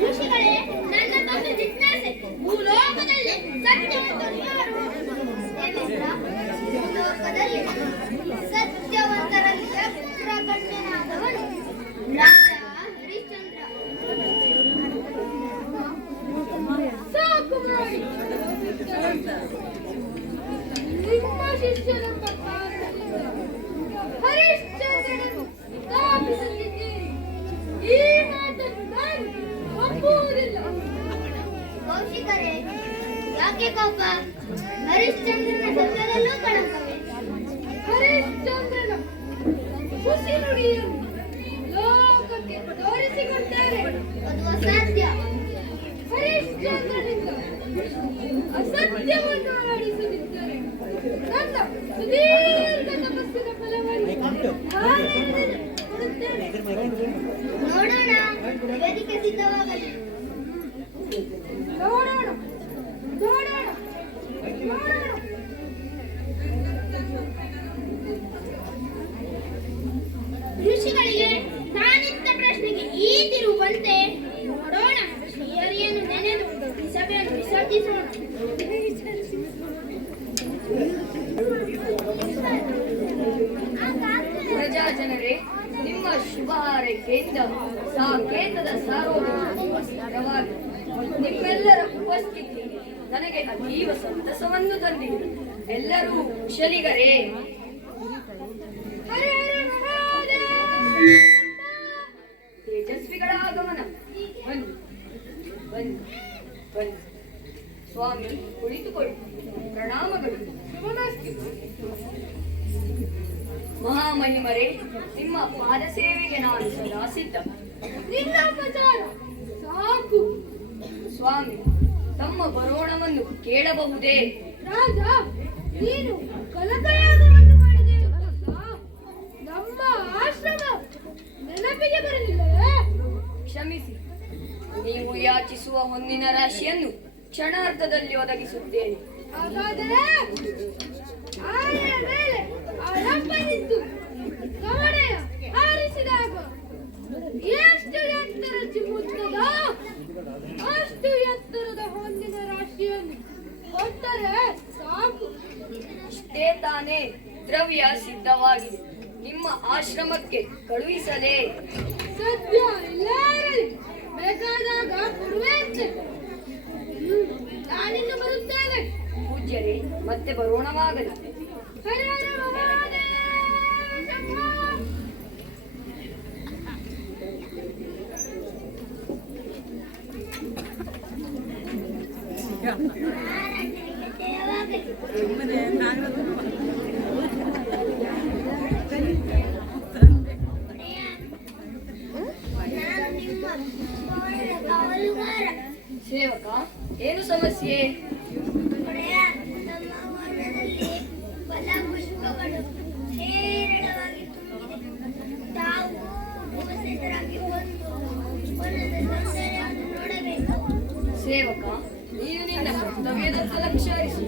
ಋಷಿಗಳೇ, ನನ್ನದೊಂದು ಜಿಜ್ಞಾಸೆ. ಭೂಲೋಕದಲ್ಲಿ ಸತ್ಯವಂತರು ಯಾರು? ದೇವೇಂದ್ರ, ಭೂಲೋಕದಲ್ಲಿ ಸತ್ಯವಂತರಲ್ಲಿ ಅಗ್ರಗಣ್ಯನಾದವನು ರಾಜ ಹರಿಶ್ಚಂದ್ರ. ಸಾಕು ಮಾಡಿ. ನಿಮ್ಮ ಶಿಷ್ಯನೆಂಬ ಕಾರಣದಿಂದ ಹರಿಶ್ಚಂದ್ರನನ್ನು ಸ್ಥಾಪಿಸುತ್ತಿದ್ದೀರಿ. ಈ ಮಾತನ್ನು ನಾನು ಒಪ್ಪುವುದಿಲ್ಲ. ಕೌಶಿಕರೇ, ಯಾಕೆ ಕೋಪ? ಹರಿಶ್ಚಂದ್ರನ ಶಬ್ದದಲ್ಲೂ ಕಳಂಕವೇ? ಹರಿಶ್ಚಂದ್ರನ ಹುಸಿ ನುಡಿಯನ್ನು ಲೋಕಕ್ಕೆ ತೋರಿಸಿಕೊಡ್ತಾರೆ. ಅದು ಅಸಾಧ್ಯ. ಹರಿಶ್ಚಂದ್ರನಿಂದ ಅಸತ್ಯವನ್ನು ಆಡಿಸುತ್ತಿದ್ದಾರೆ. ನನ್ನ ಸುದೀರ್ಘ ತಪಸ್ಸಿನ ಫಲವಾಗಿ ನೋಡೋಣ. ವೇದಿಕೆ ಸಿದ್ಧವಾಗಲಿ. ನೋಡೋಣ ನೋಡೋಣ ನೋಡೋಣ. ಋಷಿಗಳಿಗೆ ನಾನಿತ್ತ ಪ್ರಶ್ನೆಗೆ ಈ ತಿರುವು ಬಂತೆ. ನೋಡೋಣ, ಶ್ರೀಹರಿಯನ್ನು ನೆನೆದು ಈ ಸಭೆಯನ್ನು ವಿಸರ್ಜಿಸೋಣ. ಪ್ರಜಾ ಜನರೇ, ನಿಮ್ಮ ಶುಭ ಹಾರೈಕೆಯಿಂದ ಸಾಕೇತದ ಸಾರ್ವಜನಿಕವಾಗಿ ನಿಮ್ಮೆಲ್ಲರ ಉಪಸ್ಥಿತಿ ನನಗೆ ಅತೀವ ಸಂತಸವನ್ನು ತಂದಿದೆ. ಎಲ್ಲರೂ ಕುಶಲಿಗರೇ? ತೇಜಸ್ವಿಗಳ ಆಗಮನ. ಬನ್ನಿ ಬನ್ನಿ ಬನ್ನಿ. ಸ್ವಾಮಿ, ಕುಳಿತುಕೊಳ್ಳಿ. ಪ್ರಣಾಮಗಳು. ಮಹಾಮಹಿಮರೇ, ನಿಮ್ಮ ಪಾದ ಸೇವೆಗೆ ನಾನು ಸದಾ ಸಿದ್ಧ. ಸಾಕು. ಸ್ವಾಮಿ, ತಮ್ಮ ಬರೋಣವನ್ನು ಕೇಳಬಹುದೇ? ರಾಜ, ನೀನು ಕಲಕಯಾಗವನ್ನು ಮಾಡಿದೆ. ನಮ್ಮ ಆಶ್ರಮ ನೆನಪಿಗೆ ಬರಲಿಲ್ಲವೇ? ಕ್ಷಮಿಸಿ, ನೀವು ಯಾಚಿಸುವ ಹೊನ್ನಿನ ರಾಶಿಯನ್ನು ಕ್ಷಣಾರ್ಧದಲ್ಲಿ ಒದಗಿಸುತ್ತೇನೆ. ಹಾಗಾದರೆ ಆನೆಯ ಮೇಲೆ ಆಳಪ್ಪನಿದ್ದು ಕವಡೆಯ ಹಾರಿಸಿದಾಗ ಎಷ್ಟು ಎತ್ತರ ಚಿಮ್ಮುತ್ತದೋ ಅಷ್ಟು ಎತ್ತರದ ಹೊನ್ನಿನ ರಾಶಿಯನ್ನು ಕೊಟ್ಟರೆ ಸಾಕು. ಇಷ್ಟೇ ತಾನೇ ದ್ರವ್ಯ ಸಿದ್ಧವಾಗಿದೆ. ನಿಮ್ಮ ಆಶ್ರಮಕ್ಕೆ ಕಳುಹಿಸಲೇ? ಸದ್ಯ ಇಲ್ಲೇ ಇರಲಿ, ಬೇಕಾದಾಗ ಕೊಡುವೆಯಂತೆ. ನಾನಿನ್ನು ಬರುತ್ತೇನೆ. ಪೂಜ್ಯರೇ, ಮತ್ತೆ ಬರೋಣವಾಗಲಿ. ಹರ ಹರ ಮಹಾದೇವ. ಸೇವಕ, ಏನು ಸಮಸ್ಯೆ? ನಮ್ಮ ವನದಲ್ಲಿ ಫಲಪುಷ್ಪಗಳು ಹೇರಳವಾಗಿ ತುಂಬಿದೆ. ತಾವು ಉಪಸ್ಥಿತರಾಗಿ ಒಂದು ವನದ ಸೌಂದರ್ಯವನ್ನು ನೋಡಬೇಕು. ಸೇವಕ, ನೀನು ನಿನ್ನ ಕರ್ತವ್ಯದತ್ತ ಲಕ್ಷ್ಯ ಹರಿಸು.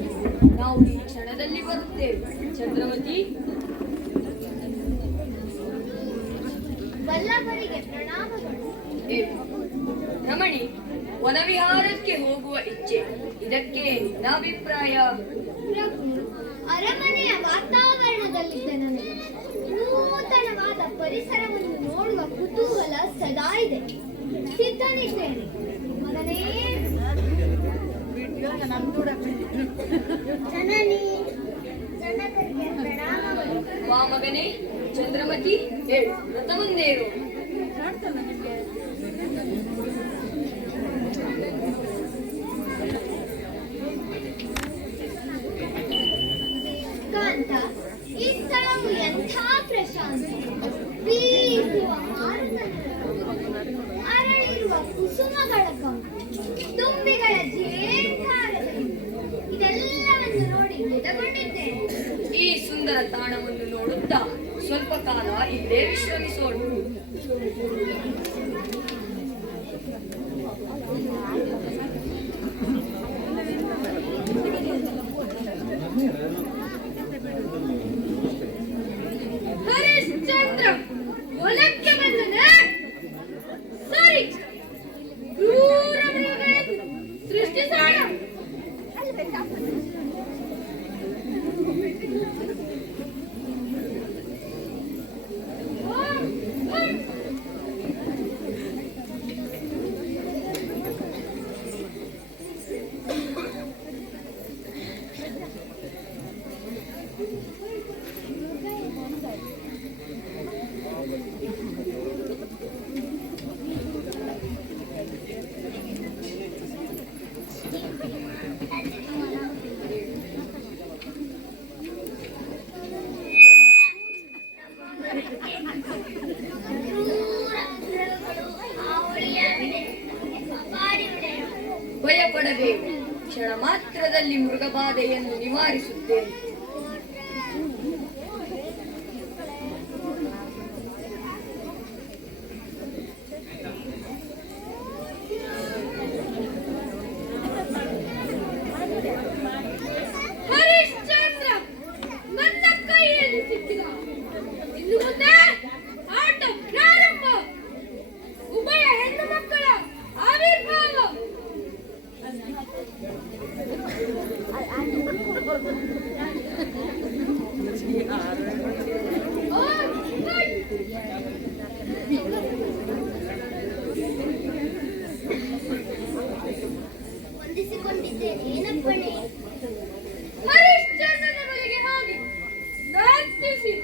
ನಾವು ಈ ಕ್ಷಣದಲ್ಲಿ ಬರುತ್ತೇವೆ. ಚಂದ್ರವತಿ, ವಲ್ಲಭರಿಗೆ ಪ್ರಣಾಮಗಳು. ರಮಣಿ, ವನವಿಹಾರಕ್ಕೆ ಹೋಗುವ ಇಚ್ಛೆ, ಇದಕ್ಕೆ ನಿನ್ನ ಅಭಿಪ್ರಾಯ? ಪ್ರಭು, ಅರಮನೆಯ ವಾತಾವರಣದಲ್ಲಿದ್ದ ನನಗೆ ನೂತನವಾದ ಪರಿಸರವನ್ನು ನೋಡುವ ಕುತೂಹಲ ಸದಾ ಇದೆ. ಸಿದ್ಧನಿದ್ದೇನೆ ಮಗನೇ. ಜನನಿ, ಜನಕರಿಗೆ ಪ್ರಣಾಮಗಳು. ವಾ ಮಗನೇ. ಚಂದ್ರಮತಿ, ಹೇಳು, ರಥ ಮುಂದೇರು. ಕಾಂತ, ಈ ಸ್ಥಳವು ಎಂಥ ಪ್ರಶಾಂತ. ಬೀಸುವ ಅರಳಿರುವ ಕುಸುಮಗಳ ಕಂಪು, ತುಂಬಿಗಳ ಜೇಂಕಾರಗಳು, ಇದೆಲ್ಲವನ್ನು ನೋಡಿ ಮುದಗೊಂಡಿದ್ದೇನೆ. ಈ ಸುಂದರ ತಾಣವನ್ನು ನೋಡುತ್ತಾ ಸ್ವಲ್ಪ ಕಾಲ ಇಲ್ಲೇ ವಿಶ್ರಮಿಸೋಣ. ಕ್ಷಣ ಮಾತ್ರದಲ್ಲಿ ಮೃಗಬಾಧೆಯನ್ನು ನಿವಾರಿಸುತ್ತೇನೆ. ಹರಿಶ್ಚಂದ್ರ ನನ್ನ ಕೈಯಲ್ಲಿ ಸಿಕ್ಕಿದ. ಇನ್ನು ಮುಂದೆ ಆಟ ಪ್ರಾರಂಭ. ಉಭಯ ಹೆಣ್ಣು ಮಕ್ಕಳ ಆವಿರ್ಭಾವ. ವಂದಿಸಿಕೊಂಡಿದ್ದೇನೆ ಏನಪ್ಪಣೆ. ಹರಿಶ್ಚಂದ್ರನ ಬಳಿಗೆ ಹೋಗಿ ಪ್ರಾರ್ಥಿಸಿ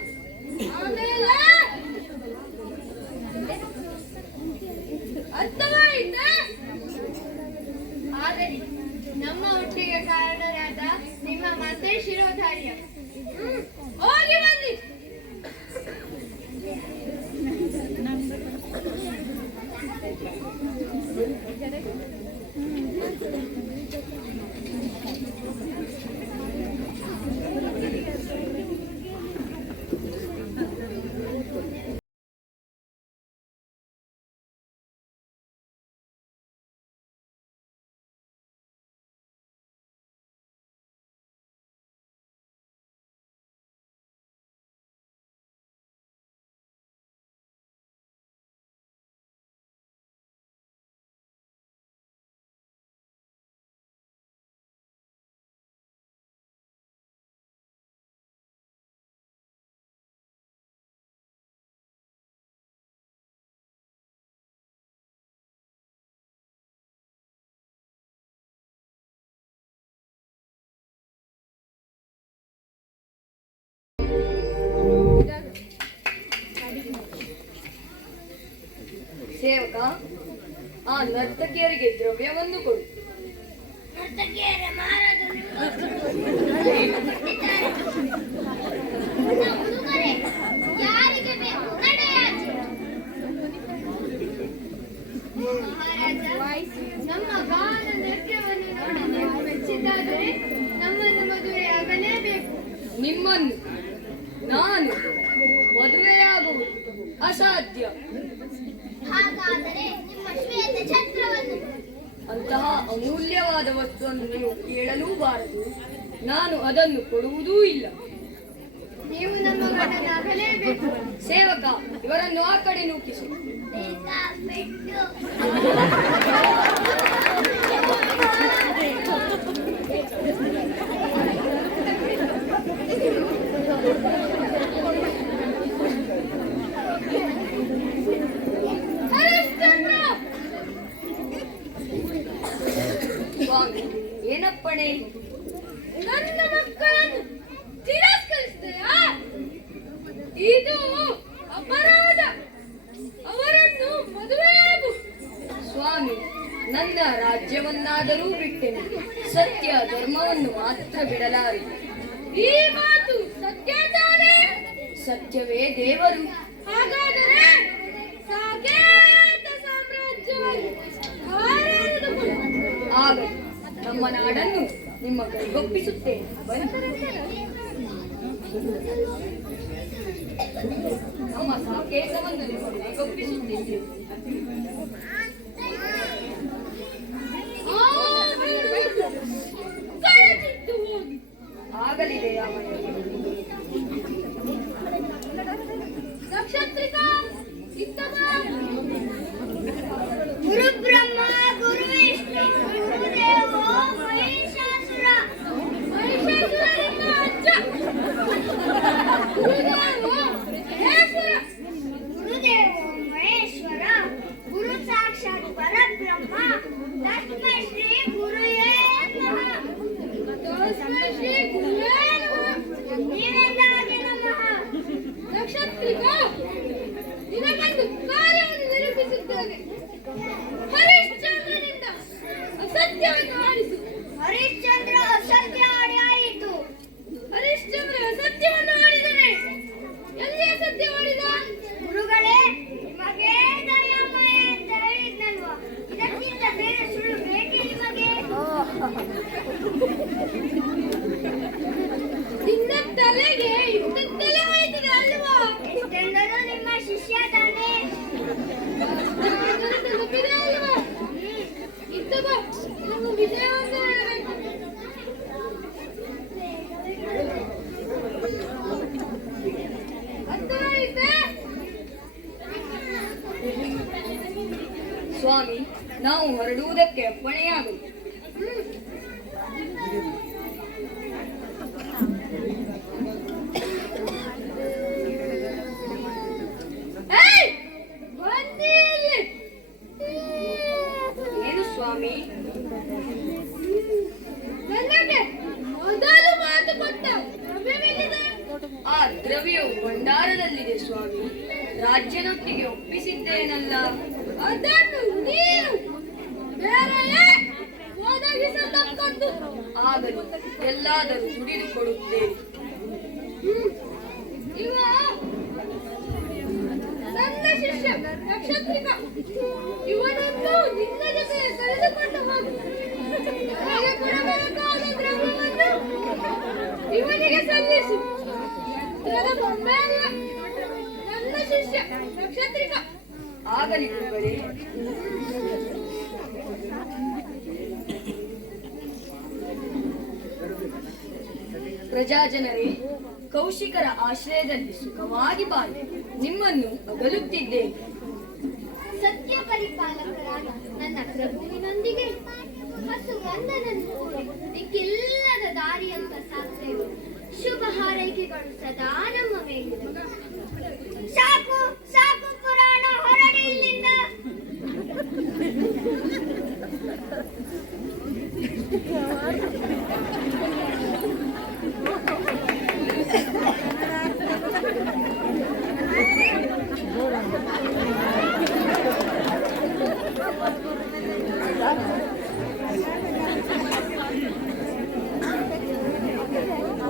ಆಮೇಲೆ ಅರ್ಥವಾಯಿತಾ? ಆಗಲಿ. ನಮ್ಮ ಒಟ್ಟಿಗೆ ಕಾರಣರಾದ ನಿಮ್ಮ ಮತ್ತೆ ಶಿರೋಧಾರ್ಯ ಹೋಗಿ ಬನ್ನಿ. ಸೇವಕ, ಆ ನರ್ತಕಿಯರಿಗೆ ದ್ರವ್ಯವನ್ನು ಕೊಡು. ನರ್ತಕಿಯರ ಮಹಾರಾಜರು ಹುಡುಗರೇ ಯಾರಿಗೆ ಬೇಕು ನಡೆಯಾಚೆ. ಮಹಾರಾಜ, ನಮ್ಮ ಗಾನ ನೃತ್ಯವನ್ನು ನೋಡಿ ನೀವು ಮೆಚ್ಚಿದ್ದಾದರೆ ನಮ್ಮನ್ನು ಮದುವೆಯಾಗಲೇಬೇಕು. ನಿಮ್ಮನ್ನು ನಾನು ಮದುವೆಯಾಗುವುದು ಅಸಾಧ್ಯ. ಹಾಗಾದರೆ ನಿಮ್ಮ ಶ್ವೇತ ಛತ್ರವನ್ನು. ಅಂತಹ ಅಮೂಲ್ಯವಾದ ವಸ್ತುವನ್ನು ನೀವು ಕೇಳಲೂಬಾರದು. ನಾನು ಅದನ್ನು ಕೊಡುವುದೂ ಇಲ್ಲ. ನೀವು ನಮ್ಮ ಗಂಡನಾಗಲೇಬೇಕು. ಸೇವಕ, ಇವರನ್ನು ಆ ಕಡೆ ನೂಕಿಸು. ಸ್ವಾಮಿ, ಏನಪ್ಪಣೆ? ನನ್ನ ಮಕ್ಕಳನ್ನು ತಿರಸ್ಕರಿಸಿದೆಯಾ? ಇದು ಅಪರಾಧ. ಅವರನ್ನು ಮದುವೆಯಾಗು. ಸ್ವಾಮಿ, ನನ್ನ ರಾಜ್ಯವನ್ನಾದರೂ ಬಿಟ್ಟೆನು, ಸತ್ಯ ಧರ್ಮವನ್ನು ಮಾತ್ರ ಬಿಡಲಾರೆ. ಈ ಮಾತು ಸತ್ಯ ತಾನೇ? ಸತ್ಯವೇ ದೇವರು. ಹಾಗಾದರೆ ಸಾಕೇತ ಸಾಮ್ರಾಜ್ಯವನ್ನು ಆರಾಧನೆ ಆಗ ನಮ್ಮ ನಾಡನ್ನು ನಿಮ್ಮ ಕೈಗೊಪ್ಪಿಸುತ್ತೇನೆ. ನಮ್ಮ ಸಾಕೇತವನ್ನು ನಿಮ್ಮ ಕೈಗೊಪ್ಪಿಸುತ್ತೇನೆ. ಕಳೆದಿದ್ದು ಹೋಗಿ. ಆಗಲಿದೆ ಯಾವ ನಕ್ಷತ್ರಿಕ ಇತ್ತಮ ಗುರು ಬ್ರಹ್ಮ ಗುರು ವಿಷ್ಣು ಗುರುದೇವೋ ಮಹಿಷಾಸುರ. ಮಹಿಷಾಸುರನಿಂದ ಅಜ್ಜ ಗುರುದೇವೋ ಮಹೇಶ್ವರ. ಗುರುದೇವೋ ಮಹೇಶ್ವರ ಗುರು ಸಾಕ್ಷಾತ್ ಪರಬ್ರಹ್ಮ. ತಸ್ಮೈ ಶ್ರೀ ಗುರುಯೇ ನಮಃ. ತಸ್ಮೈ ಶ್ರೀ ಗುರುಯೇ ನಮಃ. ನೀವೆಂದಾಗೆ ನಮಃ. ನಕ್ಷತ್ರಿಕ, ನಿನಗೊಂದು ಕಾರ್ಯವನ್ನು ನಿರೂಪಿಸುತ್ತೇನೆ. ಹರಿಶ್ಚಂದ್ರನಿಂದ ಅಸತ್ಯವನ್ನು ಆಡಿಸು. ಹರಿಶ್ಚಂದ್ರ ಅಸತ್ಯ ಆಡಿಯಾಯಿತು. ಹರಿಶ್ಚಂದ್ರ ಅಸತ್ಯವನ್ನು ಆಡಿದರೆ ಎಲ್ಲಿ ಅಸತ್ಯ ಆಡಿದ? ಗುರುಗಳೇ, ನಿಮಗೆ ದಯಾಮಯ ಅಂತ ಹೇಳಿದ್ನಲ್ವಾ? ಇದಕ್ಕಿಂತ ಬೇರೆ ಸುಳ್ಳು ಬೇಕೇ ಸ್ವಾಮಿ, ನಾವು ಹೊರಡುವುದಕ್ಕೆ ಅಪ್ಪಣೆಯಾಗಲಿ. ಏಯ್! ಬಂದಿ ಇಲ್ಲಿ. ಏನು ಸ್ವಾಮಿ? ನನಗೆ ಮೊದಲು ಮಾತು ಕೊಟ್ಟ ದ್ರವ್ಯವೆಲ್ಲಿದೆ? ಆ ದ್ರವ್ಯವು ಭಂಡಾರದಲ್ಲಿದೆ ಸ್ವಾಮಿ. ರಾಜ್ಯದೊಟ್ಟಿಗೆ ಒಪ್ಪಿಸಿದ್ದೇನಲ್ಲ. ಅದನ್ನು ನೀನು ಬೇರೆಯೇ ಒದಗಿಸತಕ್ಕದ್ದು. ಆಗಲಿ, ಎಲ್ಲಾದರೂ ದುಡಿದು ಕೊಡುತ್ತೇನೆ. ಇವ ನನ್ನ ಶಿಷ್ಯ ನಕ್ಷತ್ರಿಕ. ಇವನನ್ನು ನಿನ್ನ ಜೊತೆ ಕರೆದುಕೊಂಡು ಹೋಗು. ನನಗೆ ಕೊಡಬೇಕಾದ ದ್ರವ್ಯವನ್ನು ಇವನಿಗೆ ಸಲ್ಲಿಸು. ನನ್ನ ಬೊಮ್ಮೆ ಅಲ್ಲ, ನನ್ನ ಶಿಷ್ಯ ನಕ್ಷತ್ರಿಕ. ಆಗಲಿ ಗುರುಗಳೇ. ಪ್ರಜಾಜನರೇ, ಕೌಶಿಕರ ಆಶ್ರಯದಲ್ಲಿ ಸುಖವಾಗಿ ಬಾಳಿ ನಿಮ್ಮನ್ನು ಅಗಲುತ್ತಿದ್ದೇನೆ. ಸತ್ಯ ಪರಿಪಾಲಕರಾದ ನನ್ನ ಪ್ರಭುವಿನೊಂದಿಗೆ ಹಸುಗಂಧನನ್ನು ದಿಕ್ಕಿಲ್ಲದ ದಾರಿಯಂತ ಸಾಕ್ತೇವೆ. ಶುಭ ಹಾರೈಕೆಗಳು ಸದಾ ನಮ್ಮ ಮೇಲಿದೆ. ಸಾಕು ಸಾಕು ಪುರಾಣ, ಹೊರಡಿ ಇಲ್ಲಿಂದ.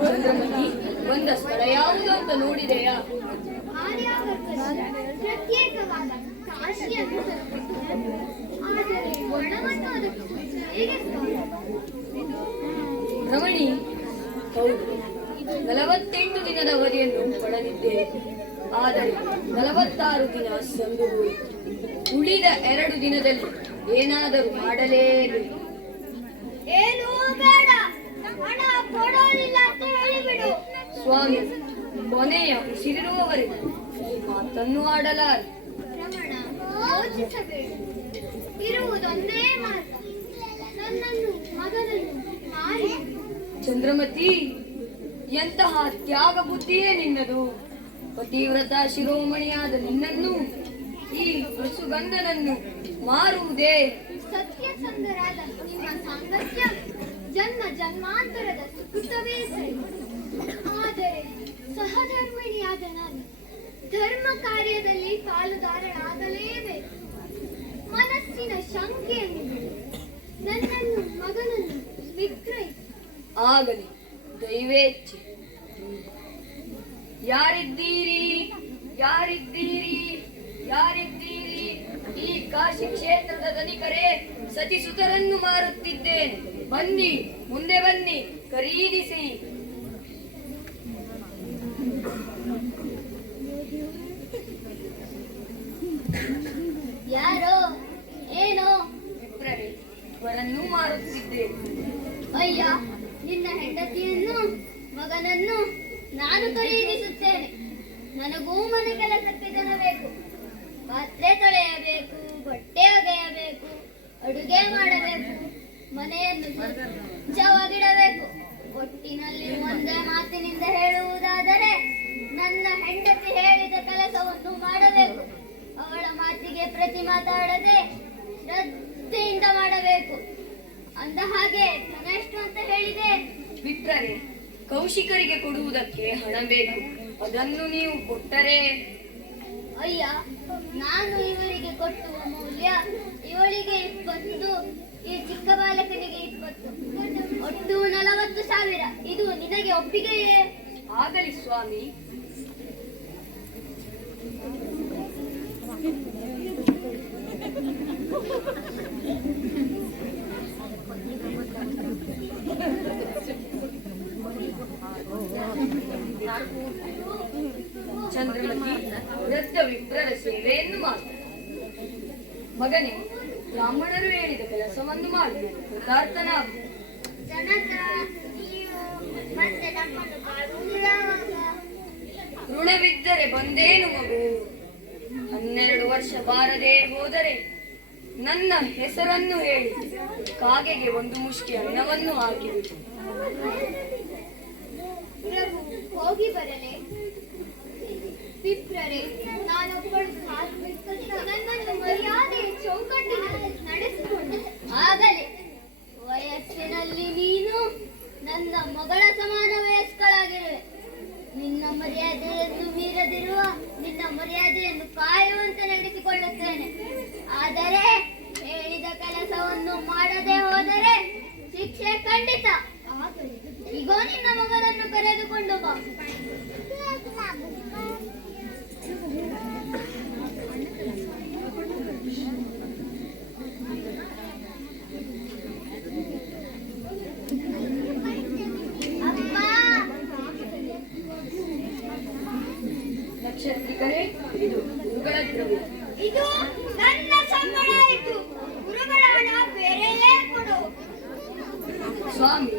ಚಂದ್ರಮತಿ, ಬಂದ ಸ್ಥಳ ಯಾವುದು ಅಂತ ನೋಡಿದೆಯಾ? ಆರ್ಯಾವರ್ತದ ಪ್ರತ್ಯೇಕವಾದ ಕಾಶಿಯನ್ನು ತಲುಪಿದ್ದೇನೆ. ಆದರೆ ಒಣವನ್ನು ಅದಕ್ಕೆ ಹೇಗೆ ಸ್ಥಾನ? ರಮಣಿ, ಹೌದು, 48 ದಿನದ ಅವಧಿಯನ್ನು ಪಡೆದಿದ್ದೇವೆ. ಆದರೆ 46 ದಿನ ಸಂದು ಹೋಯಿತು. ಉಳಿದ 2 ದಿನದಲ್ಲಿ ಏನಾದರೂ ಮಾಡಲೇಬೇಕು. ಏನೂ ಬೇಡ, ಹಣ ಕೊಡೋದಿಲ್ಲ ಅಂತ ಹೇಳಿಬಿಡು. ಸ್ವಾಮಿ, ಕೊನೆಯ ಉಸಿರಿರುವವರೆಗೂ ಈ ಮಾತನ್ನು ಆಡಲಾರೆ. ರಮಣ, ಯೋಚಿಸಬೇಡ. ಇರುವುದೊಂದೇ ಮಾರ್ಗ. ನನ್ನನ್ನು ಮಗನನ್ನು ಮಾರಿ. ಚಂದ್ರಮತಿ, ಎಂತಹ ತ್ಯಾಗ ಬುದ್ಧಿಯೇ ನಿನ್ನದು. ಪತಿವ್ರತ ಶಿರೋಮಣಿಯಾದ ನಿನ್ನನ್ನು ಈ ಹಸುಗಂಧನನ್ನು ಮಾರುವುದೇ? ಸತ್ಯಸಂಧರಾದ ನಿಮ್ಮ ಸಾಂಗತ್ಯ ಜನ್ಮ ಜನ್ಮಾಂತರದ ಸುಕೃತವೇ ಸರಿ. ಆದರೆ ಸಹಧರ್ಮಿಣಿಯಾದ ನಾನು ಧರ್ಮ ಕಾರ್ಯದಲ್ಲಿ ಪಾಲುದಾರಳಾಗಲೇಬೇಕು. ಮನಸ್ಸಿನ ಶಂಕೆಯನ್ನು ಬಿಡು. ನನ್ನನ್ನು ಮಗನನ್ನು ವಿಕ್ರಯಿಸಿ. ಆಗಲಿ, ದೈವೇಚ್ಛೆ. ಯಾರಿದ್ದೀರಿ? ಯಾರಿದ್ದೀರಿ? ಯಾರಿದ್ದೀರಿ? ಈ ಕಾಶಿ ಕ್ಷೇತ್ರದ ಧನಿಕರೇ, ಸತಿಸುತರನ್ನು ಮಾರುತ್ತಿದ್ದೇನೆ. ಬನ್ನಿ, ಮುಂದೆ ಬನ್ನಿ, ಖರೀದಿಸಿ. ಯಾರೋ ಏನೋ? ವಿಪ್ರರೇ, ಇವರನ್ನೂ ಮಾರುತ್ತಿದ್ದೇನೆ. ಅಯ್ಯ, ನಿನ್ನ ಹೆಂಡತಿಯನ್ನು ಮಗನನ್ನು ನಾನು ಖರೀದಿಸುತ್ತೇನೆ. ನನಗೂ ಮನೆ ಕೆಲಸಕ್ಕೆ ಜನ ಬೇಕು. ಪಾತ್ರೆ ತೊಳೆಯಬೇಕು, ಬಟ್ಟೆ ಒಗೆಯಬೇಕು, ಅಡುಗೆ ಮಾಡಬೇಕು, ಮನೆಯನ್ನು ಸ್ವಚ್ಛವಾಗಿಡಬೇಕು. ಒಟ್ಟಿನಲ್ಲಿ ಒಂದೇ ಮಾತಿನಿಂದ ಹೇಳುವುದಾದರೆ ನನ್ನ ಹೆಂಡತಿ ಹೇಳಿದ ಕೆಲಸವನ್ನು ಮಾಡಬೇಕು. ಅವಳ ಮಾತಿಗೆ ಪ್ರತಿ ಮಾತಾಡದೆ ಶ್ರದ್ಧೆಯಿಂದ ಮಾಡಬೇಕು. ಅಂದ ಹಾಗೆ ಹಣ ಎಷ್ಟು ಅಂತ ಹೇಳಿದೆ? ವಿಪ್ರರೇ, ಕೌಶಿಕರಿಗೆ ಕೊಡುವುದಕ್ಕೆ ಹಣ ಬೇಕು. ಅದನ್ನು ನೀವು ಕೊಟ್ಟರೆ? ಅಯ್ಯ, ನಾನು ಇವರಿಗೆ ಕೊಟ್ಟುವ ಮೌಲ್ಯ ಇವಳಿಗೆ 20, ಈ ಚಿಕ್ಕ ಬಾಲಕನಿಗೆ 20, ಒಟ್ಟು 40,000. ಇದು ನಿನಗೆ ಒಪ್ಪಿಗೆಯೇ? ಆಗಲಿ ಸ್ವಾಮಿ. ಚಂದ್ರಮತಿ, ವೃದ್ಧ ವಿಪ್ರರ ಸೇವೆಯನ್ನು ಮಾಡು. ಮಗನೇ, ಬ್ರಾಹ್ಮಣರು ಹೇಳಿದ ಕೆಲಸವನ್ನು ಮಾಡಿ ಕೃತಾರ್ಥನಾಗು. ಜನಕ, ನೀವು ಮತ್ತೆ ನಮ್ಮನ್ನು ಕಾಡುವುದಿಲ್ಲ. ಋಣವಿದ್ದರೆ ಬಂದೇನು ಮಗು. 12 ವರ್ಷ ಬಾರದೆ ಹೋದರೆ ನನ್ನ ಹೆಸರನ್ನು ಹೇಳಿ ಕಾಗೆಗೆ ಒಂದು ಮುಷ್ಟಿ ಅನ್ನವನ್ನು ಹಾಕಿಬಿಟ್ಟು. ಪ್ರಭು ಹೋಗಿ ಬರಲೇ? ವಿಪ್ರರೇ, ನಾನೊಬ್ಬಳು ನನ್ನನ್ನು ಮರ್ಯಾದೆಯ ಚೌಕಟ್ಟಿನಲ್ಲಿ ನಡೆಸಿಕೊಂಡು ಆಗಲೇ ವಯಸ್ಸಿನಲ್ಲಿ ನೀನು ನನ್ನ ಮಗಳ ಸಮಾನ ವಯಸ್ಕಳಾಗಿರುವೆ. ನಿನ್ನ ಮರ್ಯಾದೆಯನ್ನು ಮೀರದಿರುವ ನಿನ್ನ ಮರ್ಯಾದೆಯನ್ನು ಕಾಯುವಂತೆ ನಡೆಸಿಕೊಳ್ಳುತ್ತೇನೆ. ಆದರೆ ಹೇಳಿದ ಕೆಲಸವನ್ನು ಮಾಡದೆ ಹೋದರೆ ಶಿಕ್ಷೆ ಖಂಡಿತ. ಈಗ ನಿನ್ನ ಮಗನನ್ನು ಕರೆದುಕೊಂಡು ಬಾ. ನಕ್ಷತ್ರಿಕರೇ, ಇದು ಗುರುಗಳ ದ್ರವ್ಯ. ಇದು ನನ್ನ ಸಂಬಳ ಆಯಿತು. ಗುರುಗಳ ಹಣ ಬೇರೆಯೇ ಕೊಡು. ಸ್ವಾಮಿ,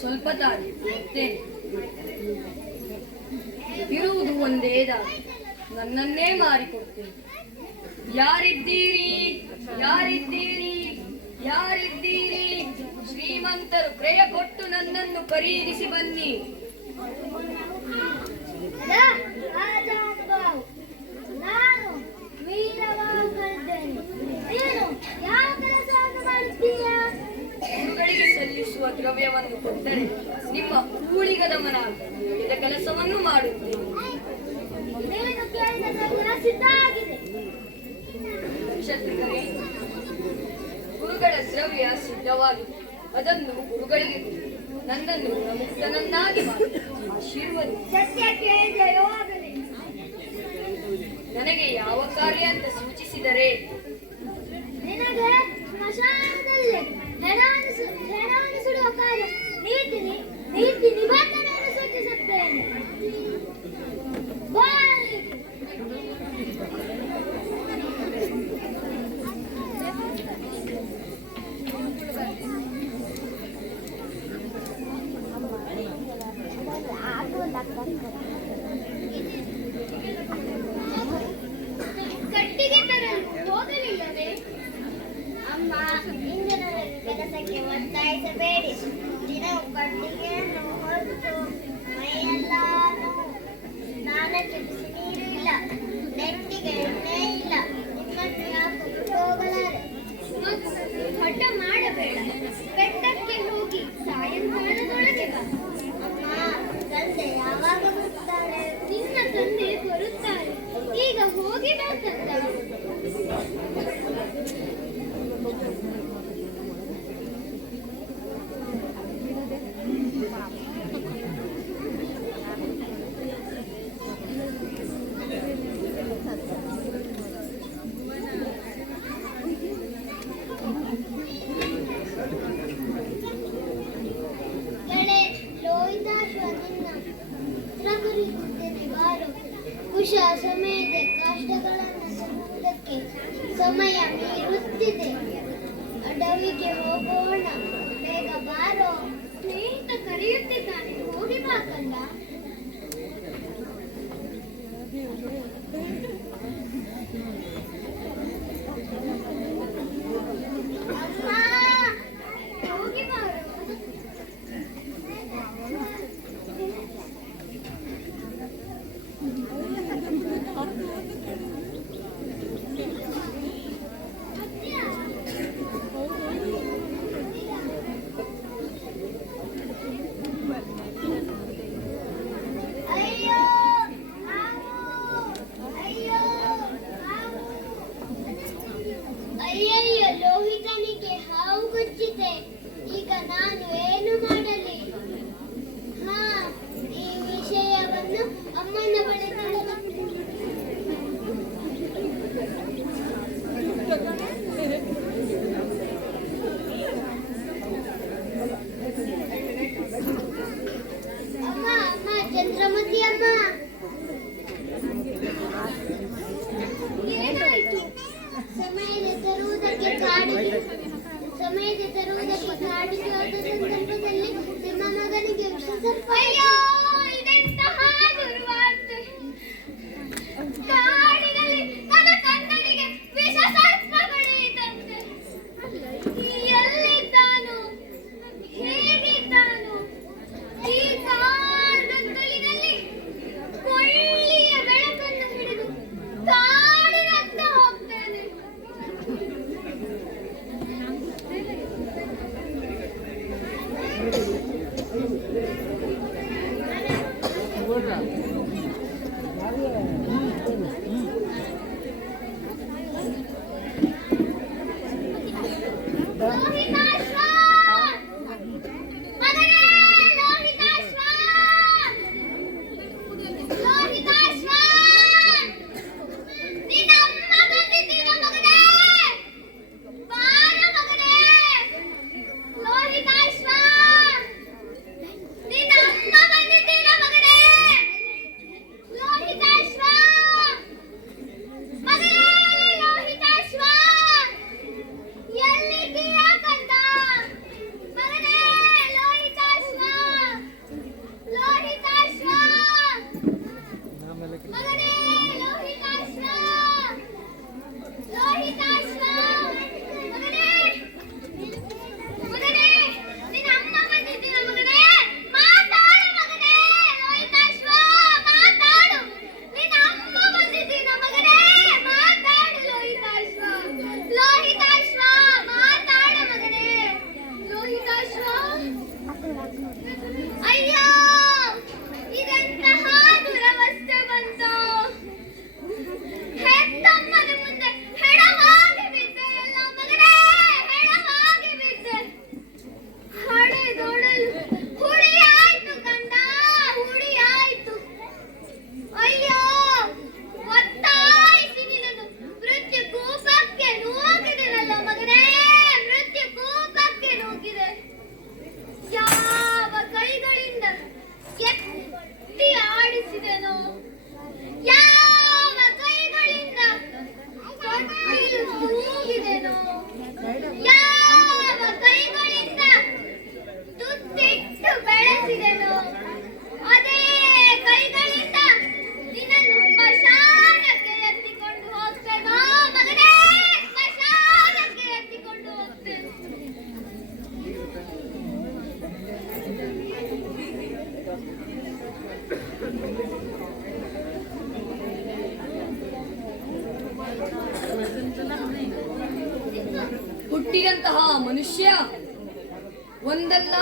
ಸ್ವಲ್ಪ ತಾಳಿ ಬರ್ತೇನೆ. ಇರುವುದು ಒಂದೇ ದಾರಿ, ನನ್ನನ್ನೇ ಮಾರಿಕೊಡ್ತೇನೆ. ಯಾರಿದ್ದೀರಿ? ಯಾರಿದ್ದೀರಿ? ಯಾರಿದ್ದೀರಿ? ಶ್ರೀಮಂತರು ಕ್ರಯ ಕೊಟ್ಟು ನನ್ನನ್ನು ಖರೀದಿಸಿ ಬನ್ನಿ. ರಾಜಾನುಭಾವ್, ನಾನು ವೀರವಾಗಿದ್ದೇನೆ. ನೀನು ಯಾವ ಕೆಲಸವನ್ನು ಮಾಡುತ್ತೀಯಾ? ಗುರುಗಳಿಗೆ ಸಲ್ಲಿಸುವ ದ್ರವ್ಯವನ್ನು ಕೊಟ್ಟರೆ ನಿಮ್ಮ ಊಳಿಗದ ಮನ ಹೇಳಿದ ಕೆಲಸವನ್ನು ಮಾಡುತ್ತೇನೆ. ನೀನು ಕೇಳಿದ ದ್ರವ್ಯ ಸಿದ್ಧ ಆಗಿದೆ. ನಕ್ಷತ್ರಿಕರೇ, ಗುರುಗಳ ದ್ರವ್ಯ ಸಿದ್ಧವಾಗಿದೆ. ಅದನ್ನು ಗುರುಗಳಿಗೆ ಕೊಡಿ. ನನ್ನನ್ನು ಮುಕ್ತನನ್ನಾಗಿ ಮಾಡಿ ಆಶೀರ್ವದಿ. ಸತ್ಯಕ್ಕೆ ಜಯವಾಗಲಿ. ನನಗೆ ಯಾವ ಕಾರ್ಯ ಅಂತ ಸೂಚಿಸಿದರೆ ನಿನಗೆ ಸ್ಮಶಾನದಲ್ಲಿ ಹೆಣವನ್ನು ಸುಡುವ ಕಾರ್ಯ ನೀತಿ ನಿಬಂಧನೆಯನ್ನು ಸೂಚಿಸುತ್ತೇನೆ. ಕಟ್ಟಿಗೆ ತರಲು ಹೋಗಲಿಲ್ಲವೇ? ಅಮ್ಮ, ಇಂದಿನ ಕೆಲಸಕ್ಕೆ ಒತ್ತಾಯಿಸಬೇಡಿ. ದಿನವೂ ಕಟ್ಟಿಗೆಯನ್ನು ಹೊತ್ತು ಮೈಯೆಲ್ಲ ಸ್ನಾನಕ್ಕೆ ಬಿಸಿ ನೀರು ಇಲ್ಲ, ನೆಟ್ಟಿಗೆ ಎಣ್ಣೆ ಇಲ್ಲ. ನಿಮ್ಮನ್ನು ಯಾಕೆ ಹೋಗಲಾರೆ? ಹಠ ಮಾಡಬೇಡ. ಬೆಟ್ಟಕ್ಕೆ ಹೋಗಿ ಸಾಯಂಕಾಲದೊಳಗೆ ಬಾ. ಅಮ್ಮ, ತಂದೆ ಯಾವಾಗ ಬರುತ್ತಾರೆ? ನಿನ್ನ ತಂದೆ ಬರುತ್ತಾರೆ. ಈಗ ಹೋಗಿ ಬೇಕಂತ. ಕುಶ ಸಮೇತ ಕಷ್ಟಗಳನ್ನು ಸಲ್ಲುವುದಕ್ಕೆ ಸಮಯ ಮೀರುತ್ತಿದೆ. ಅಡವಿಗೆ ಹೋಗೋಣ, ಬೇಗ ಬಾರೋ. ಸ್ನೇಹಿತ ಕರೆಯುತ್ತಿದ್ದಾನೆ, ಹೋಗಿ ಬಾ ಕಂದ. ಅಮ್ಮ, ಹೋಗಿ ಬಾರೋ. ಅಯ್ಯಯ್ಯೋ, ಲೋಹಿತನಿಗೆ ಹಾವು ಗುಚ್ಚಿದೆ. ಈಗ ನಾನು ಏನು ಮಾಡಲಿ? ಈ ವಿಷಯವನ್ನು ಅಮ್ಮನ ಬಳಿ ಅಮ್ಮ, ಚಂದ್ರಮತಿ ಅಮ್ಮ, ಏನಾಯ್ತು? ಸಮಯದ ತರುವುದಕ್ಕೆ ಕಾಡಿಗೆ ಹೋದ ಸಂದರ್ಭದಲ್ಲಿ ನಿಮ್ಮ ಮಗನಿಗೆ ವಿಷಸರ್ಪ. ಅಯ್ಯೋ, ಇದೆಂತಹ ದುರ್ವಾರ್ತೆ! ಕಾಡಿನಲ್ಲಿ ನನ್ನ ತಂದನಿಗೆ ವಿಷಸರ್ಪ ಬಡಿಯಿತಂತೆ. ಹೋಗಿದೆನೋ ಯಾವ ಕೈಗಳಿಂದ ತುತ್ತಿಟ್ಟು ಬೆಳೆಸಿದೆನೋ ಅದೇ ಕೈಗಳಿಂದ ನಿನ್ನನ್ನು ಸ್ಮಶಾನಕ್ಕೆ ಎತ್ತಿಕೊಂಡು ಹೋಗ್ತೇನೋ ಮಗನೇ, ಸ್ಮಶಾನಕ್ಕೆ ಎತ್ತಿಕೊಂಡು ಹೋಗ್ತೇನೆ. ಹುಟ್ಟಿದಂತಹ ಮನುಷ್ಯ ಒಂದಲ್ಲ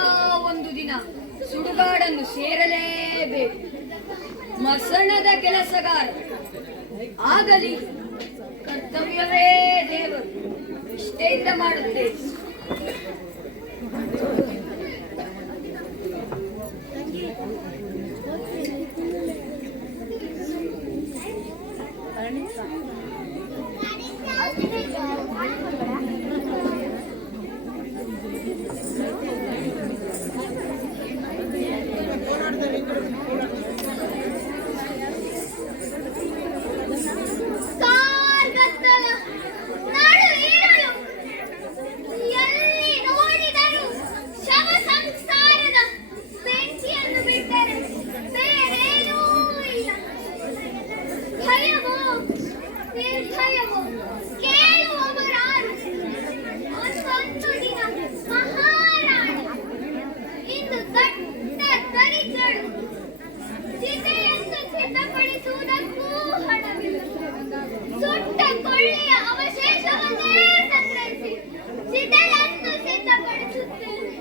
ಒಂದು ದಿನ ಸುಡುಗಾಡನ್ನು ಸೇರಲೇಬೇಕು. ಮಸಣದ ಕೆಲಸಗಾರ ಆಗಲಿ, ಕರ್ತವ್ಯವೇ ದೇವರು, ನಿಷ್ಠೆಯಿಂದ ಮಾಡುತ್ತೇವೆ. ಕಾರ್ಗತ್ತಲ ನಾಡು ಈರಲು ಎಲ್ಲಿ ನೋಡಿದರೂ ಶವ ಸಂಸಾರದ ಬೆಂಕಿಯನ್ನು ಬಿಟ್ಟರೆ ಬೇರೇನೂ ಇಲ್ಲ. ಭಯವೋ ನಿರ್ಭಯವೋ ಕೇಳುವವರಾರು. ಒಂದೊಂದು ದಿನ ಮಹಾರಾಣಿ, ಇಂದು ದಟ್ಟ ದರಿದ್ರಳು. ಚಿತೆಯನ್ನು ಸಿದ್ಧಪಡಿಸುವುದಕ್ಕೂ ಹಣವಿಲ್ಲ. ಸುಟ್ಟ ಕೊಳ್ಳಿಯ ಅವಶೇಷವನ್ನೇ ಸಂಗ್ರಹಿಸಿ ಚಿತೆಯನ್ನು ಸಿದ್ಧಪಡಿಸುತ್ತೇನೆ.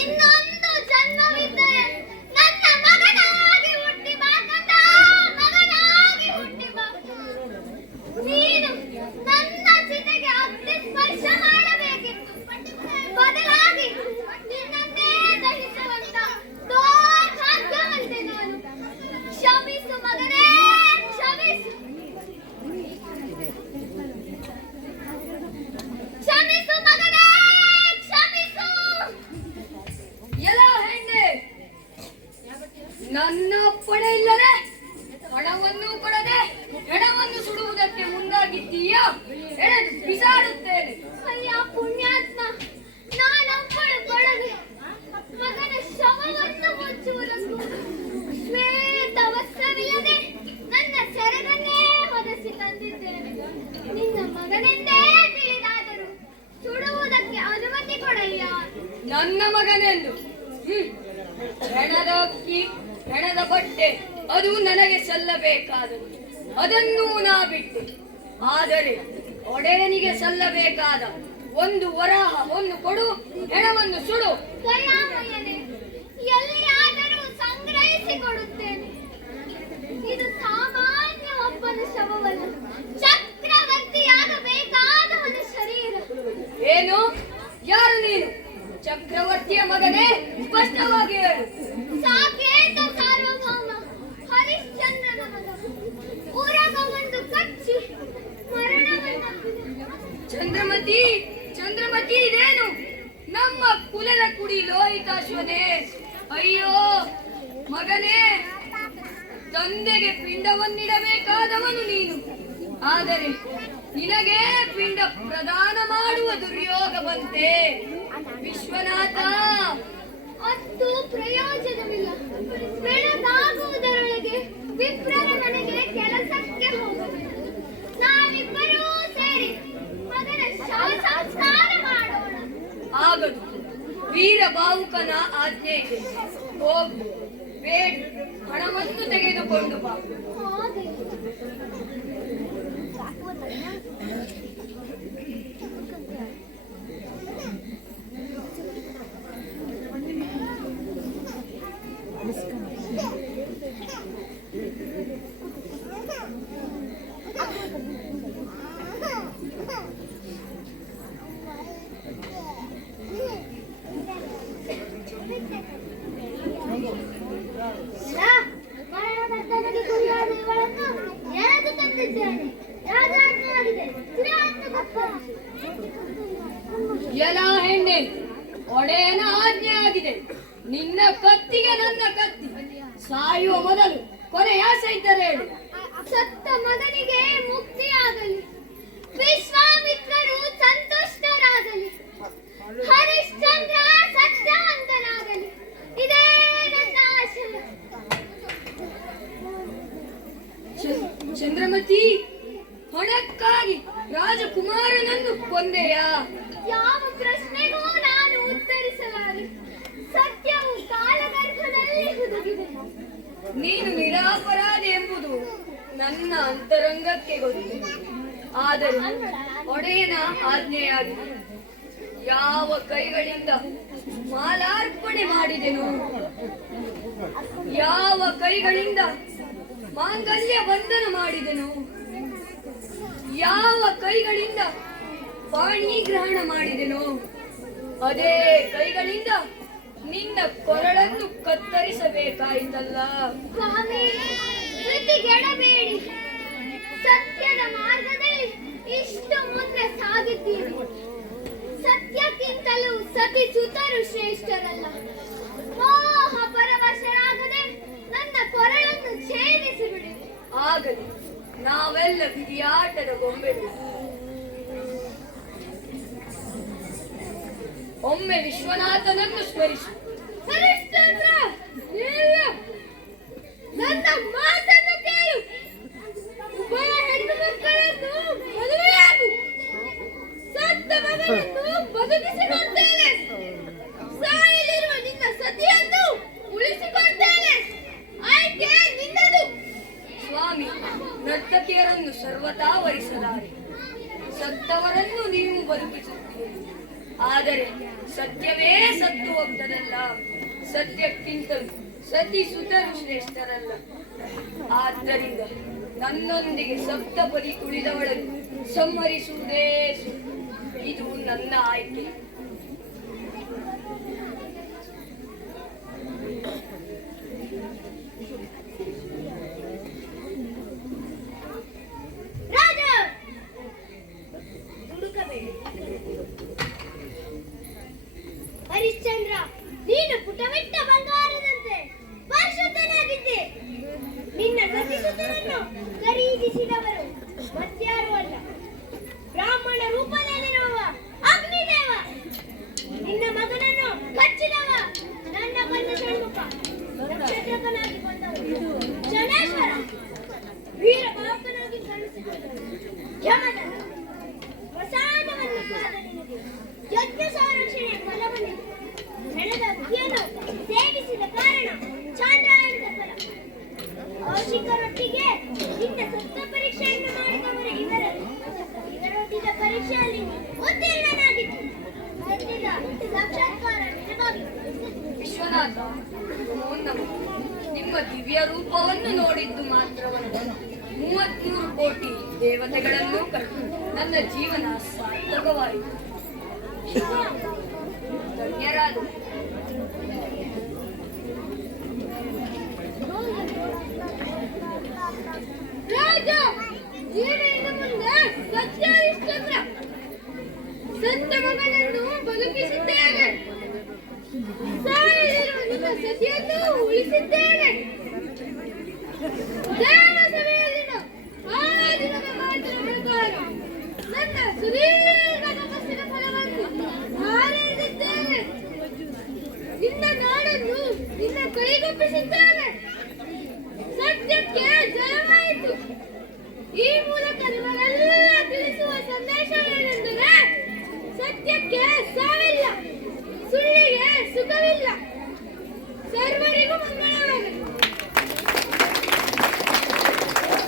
ಇನ್ನೊಂದು ಜನ್ಮವಿದ್ದರೆ ನನ್ನ ಮಗನಾಗಿ ಹುಟ್ಟಿ ಬಾ ಕಂದ, ಮಗನಾಗಿ ಹುಟ್ಟಿ ಬಾ. ನೀನು ನನ್ನ ಚಿತೆಗೆ ಅಗ್ನಿ ಸ್ಪರ್ಶ ಮಾಡಬೇಕಿತ್ತು, ಬದಲಾಗಿ ನಿನ್ನನ್ನೇ ದಹಿಸುವಂತ ದೌರ್ಭಾಗ್ಯವಂತೆ ನಾನು. ಕ್ಷಮಿಸು ಮಗನೇ, ಕ್ಷಮಿಸು. ಕ್ಷಮಿಸು ಮಗನೇ, ಕ್ಷಮಿಸು. ಎಲ್ಲ ಹೆಣ್ಣೆ, ನನ್ನ ಅಪ್ಪಣೆ ಇಲ್ಲದೆ ಹಣವನ್ನು ಕೊಡದೆ ಹೆಣವನ್ನು ಸುಡುವುದಕ್ಕೆ ಮುಂದಾಗಿದ್ದೀಯಾ? ಎಳೆದು ಬಿಸಾಡುತ್ತೇನೆ. ಅಯ್ಯ ಪುಣ್ಯಾತ್ಮ, ನಾನೊಬ್ಬಳು ಕೊಡದೆ ಮಗನ ಶವವನ್ನು ಮುಚ್ಚುವುದಕ್ಕೂ ಶ್ವೇತ ವಸ್ತ್ರವಿಲ್ಲದೆ ನನ್ನ ಸೆರಗನ್ನೇ ಹೊದಸಿ ತಂದಿದ್ದೇನೆ. ನಿನ್ನ ಮಗನೆಂದೇ ತಿಳಿದಾದರೂ ಸುಡುವುದಕ್ಕೆ ಅನುಮತಿ ಕೊಡಯ್ಯ. ನನ್ನ ಮಗನೆಂದು ಹೆಣದ ಅಕ್ಕಿ, ಹೆಣದ ಬಟ್ಟೆ ಅದು ನನಗೆ ಸಲ್ಲಬೇಕಾದದು, ಅದನ್ನೂ ನಾ ಬಿಟ್ಟೆ. ಆದರೆ ಒಡೆಯನಿಗೆ ಸಲ್ಲಬೇಕಾದ ಒಂದು ವರಾಹ ಒಂದು ಕೊಡು, ಹೆಣವನ್ನು ಸುಡು. ದಯಾಮಯನೇ, ಎಲ್ಲಿಯಾದರೂ ಸಂಗ್ರಹಿಸಿ ಕೊಡುತ್ತೇನೆ. ಇದು ಸಾಮಾನ್ಯ ಒಬ್ಬನ ಶವವಲ್ಲ, ಚಕ್ರವರ್ತಿಯಾಗಬೇಕಾದವನ ಶರೀರ. ಏನು? ಯಾರು ನೀನು? ಚಕ್ರವರ್ತಿಯ ಮಗನೇ, ಸ್ಪಷ್ಟವಾಗಿ ಹೇಳು. ಸಾಕೇತ ಸಾರ್ವಭೌಮ ಹರಿಶ್ಚಂದ್ರನ ಮಗ. ಉರಗವನ್ನು ಕಚ್ಚಿ ಮರಣವನ್ನಪ್ಪಿದ. ಚಂದ್ರಮತಿ, ಚಂದ್ರಮತಿ ಇದೇನು? ನಮ್ಮ ಕುಲದ ಕುಡಿ ಲೋಹಿತಾಶ್ವನೇ. ಅಯ್ಯೋ ಮಗನೇ, ತಂದೆಗೆ ಪಿಂಡವನ್ನಿಡಬೇಕಾದವನು ನೀನು. ಆದರೆ ನಿನಗೆ ಪಿಂಡ ಪ್ರದಾನ ಮಾಡುವ ದುರ್ಯೋಗ ಬಂತೆ. ವಿಶ್ವನಾಥ, ಅಷ್ಟು ಪ್ರಯೋಜನವಿಲ್ಲ. ಬೆಳಗಾಗುವುದರೊಳಗೆ ವಿಪ್ರರ ಮನೆಗೆ ಕೆಲಸಕ್ಕೆ ಹೋಗಬೇಕು. ನಾವಿಬ್ಬರೂ ಸೇರಿ ಮಗನ ಶವ ಸಂಸ್ಕಾರ ಮಾಡೋಣ. ಆಗದು. ವೀರ ಬಾವುಕನ ಆಜ್ಞೆ ಇದೆ. ಹೋಗು, ಬೇಡ, ಹಣವನ್ನು ತೆಗೆದುಕೊಂಡು ಬಾ. ಹಾಗೆ ಮರಣಕರ್ತನಿಗೆ ಗುರಿಯಾದ ಹೊರಟಿದ್ದೇನೆ. ರಾಜಾಜ್ಞೆಯಾಗಿದೆ. ಚಿರಾಂತ ಗೊತ್ತು. ಎಲ ಹೆಣ್ಣೆ, ಒಡೆಯನ ಆಜ್ಞೆ ಆಗಿದೆ. ನಿನ್ನ ಕತ್ತಿಗೆ ನನ್ನ ಕತ್ತಿ. ಸಾಯುವ ಮೊದಲು ಕೊನೆಯ ಆಸೆ ಇದ್ದರೆ ಹೇಳು. ಸತ್ತ ಮಗನಿಗೆ ಮುಕ್ತಿಯಾಗಲಿ, ವಿಶ್ವಾಮಿತ್ರರು ಸಂತುಷ್ಟರಾಗಲಿ, ಹರಿಶ್ಚಂದ್ರ ಸತ್ಯವಂತನಾಗಲಿ, ಇದೇ ನನ್ನ ಆಶಯ. ಚಂದ್ರಮತಿ, ಹಣಕ್ಕಾಗಿ ರಾಜಕುಮಾರನನ್ನು ಕೊಂದೆಯಾ? ಯಾವ ಪ್ರಶ್ನೆಗೂ ನಾನು ಉತ್ತರಿಸಲಾರೆ. ಸತ್ಯವು ಕಾಲಗರ್ಭದಲ್ಲಿ ಹುದುಗಿದೆ. ನೀನು ನಿರಪರಾಧಿ ಎಂಬುದು ನನ್ನ ಅಂತರಂಗಕ್ಕೆ ಗೊತ್ತು. ಆದರೆ ಒಡೆಯನ ಆಜ್ಞೆಯಾಗಿದೆ. ಯಾವ ಕೈಗಳಿಂದ ಮಾಲಾರ್ಪಣೆ ಮಾಡಿದೆನು, ಯಾವ ಕೈಗಳಿಂದ ಮಾಂಗಲ್ಯ ಬಂಧನ ಮಾಡಿದೆನು, ಯಾವ ಕೈಗಳಿಂದ ಪಾಣಿ ಗ್ರಹಣ ಮಾಡಿದೆನು, ಅದೇ ಕೈಗಳಿಂದ ನಿನ್ನ ಕೊರಳನ್ನು ಕತ್ತರಿಸಬೇಕಾಯಿತಲ್ಲ. ಸ್ವಾಮಿ, ಧೃತಿಗೆಡಬೇಡಿ. ಸತ್ಯದ ಮಾರ್ಗದಲ್ಲಿ ಇಷ್ಟು ಮುಂದೆ ಸಾಗಿದ್ದೀರಿ. ಸತ್ಯಕ್ಕಿಂತಲೂ ಸತಿ ಸುತರು ಶ್ರೇಷ್ಠರಲ್ಲ. ಮೋಹ ಪರವಶರಾಗದೆ ನನ್ನ ಕೊರಳನ್ನು ಛೇದಿಸಿಬಿಡಿ. ಆಗಲಿ, ನಾವೆಲ್ಲ ವಿಧಿಯಾಟದ ಗೊಂಬೆಗಳು. ಒಮ್ಮೆ ವಿಶ್ವನಾಥನನ್ನು ಸ್ಮರಿಸು. ಹರಿಶ್ಚಂದ್ರ, ನಿಲ್ಲ. ನನ್ನ ಮಾತನ್ನು ಕೇಳು. ಉಭಯ ಹೆಣ್ಣು ಮಕ್ಕಳನ್ನು ಮದುವೆಯಾಗು. ಸತ್ತ ಮಗನನ್ನು ಬದುಕಿಸಿಕೊಡ್ತೇನೆ. ಸಾಯಲಿರುವ ನಿನ್ನ ಸತಿಯನ್ನು ಉಳಿಸಿಕೊಡ್ತೇನೆ. ಆಯ್ಕೆ ನಿನ್ನದು. ಸ್ವಾಮಿ, ನರ್ತಕಿಯರನ್ನು ಸರ್ವತಾ ವರಿಸಲಾರೆ. ಸತ್ತವರನ್ನು ನೀವು ಬದುಕಿಸುತ್ತೀರಿ. ಆದರೆ ಸತ್ಯವೇ ಸತ್ತು ಹೋಗ್ತದಲ್ಲ. ಸತ್ಯಕ್ಕಿಂತಲೂ ಸತಿ ಸುತರು ಶ್ರೇಷ್ಠರಲ್ಲ. ಆದ್ದರಿಂದ ನನ್ನೊಂದಿಗೆ ಸಪ್ತಪದಿ ತುಳಿದವಳನ್ನು ಸಂಹರಿಸುವುದೇ ಇದು ನನ್ನ ಆಯ್ಕೆ. ರಾಜ, ಹುಡುಕಬೇಡಿ. ಹರಿಶ್ಚಂದ್ರ, ನೀನು ಪುಟಮಿಟ್ಟ ಬಂಗಾರದಂತೆ ಪರಿಶುದ್ಧನಾಗಿದ್ದೆ. ನಿನ್ನ ಸತಿಸುತರನ್ನು ಖರೀದಿಸಿದವರು ಮತ್ಯಾರೂ ಅಲ್ಲ, ಬ್ರಾಹ್ಮಣ ರೂಪದಲ್ಲಿರುವ ಅಗ್ನಿದೇವ. ನಿನ್ನ ಮಗನನ್ನು ಕಚ್ಚಿದವ ನನ್ನ ಬಂದ ಷಣ್ಮುಖ. ನಕ್ಷತ್ರಕನಾಗಿ ಬಂದವರು ಶನೇಶ್ವರ. ವೀರ ಬಾಪನಾಗಿ ಕಾಣಿಸಿಕೊಂಡವರು ಯಮದನ. ಪ್ರಸಾದವನ್ನು ಕಾದ ನಿನಗೆ ಯಜ್ಞ ಸಂರಕ್ಷಣೆಯ ಫಲವನ್ನು ನಡೆದ ವಿಧಿಯನ್ನು ಸೇವಿಸಿದ ಕಾರಣ ಚಾಂದ್ರಾಯಣದ ಫಲ. ಕೌಶಿಕರೊಟ್ಟಿಗೆ ನಿನ್ನ ಸತ್ತ ಪರೀಕ್ಷೆಯನ್ನು ಮಾಡಿದವರು ಇವರೊಟ್ಟಿನ ಪರೀಕ್ಷೆಯಲ್ಲಿ ಉತ್ತೀರ್ಣನಾಗಿತ್ತು. ಸತ್ಯದ ಸಾಕ್ಷಾತ್ಕಾರ ನಿನಗಾಗಿ. ವಿಶ್ವನಾಥ, ನಿಮ್ಮ ದಿವ್ಯ ರೂಪವನ್ನು ನೋಡಿದ್ದು ಮಾತ್ರವಲ್ಲ, 33 ಕೋಟಿ ದೇವತೆಗಳನ್ನು ಕಂಡು ನನ್ನ ಜೀವನ ಸಾರ್ಥಕವಾಯಿತು. ಧನ್ಯರಾದ. ರಾಜ, ನೀನು ಇನ್ನು ಮುಂದೆ ಸತ್ಯಹರಿಶ್ಚಂದ್ರ. ಸತ್ತ ಮಗನನ್ನು ಬದುಕಿಸಿದ್ದೇನೆ. ಸಾಯಲಿರುವ ನಿನ್ನ ಸತಿಯನ್ನು ಉಳಿಸಿದ್ದೇನೆ. ದೇವ ಸಭೆಯಲ್ಲಿನ ಆ ದಿನದ ಮಾತಿನ ಪ್ರಕಾರ ನನ್ನ ಸುದೀರ್ಘ ತಪಸ್ಸಿನ ಫಲವನ್ನು ಹಾರೈಸಿದ್ದೇನೆ. ನಿನ್ನ ನಾಡನ್ನು ನಿನ್ನ ಕೈಗೊಪ್ಪಿಸಿದ್ದೇನೆ. ಸತ್ಯಕ್ಕೆ ಜಯವಾಯಿತು. ಈ ಮೂಲಕ ನಿಮಗೆಲ್ಲ ತಿಳಿಸುವ ಸಂದೇಶವೇನೆಂದರೆ, ಸತ್ಯಕ್ಕೆ ಸಾವಿಲ್ಲ, ಸುಳ್ಳಿಗೆ ಸುಖವಿಲ್ಲ. ಸರ್ವರಿಗೂ ಮಂಗಳವಾಗಲಿ.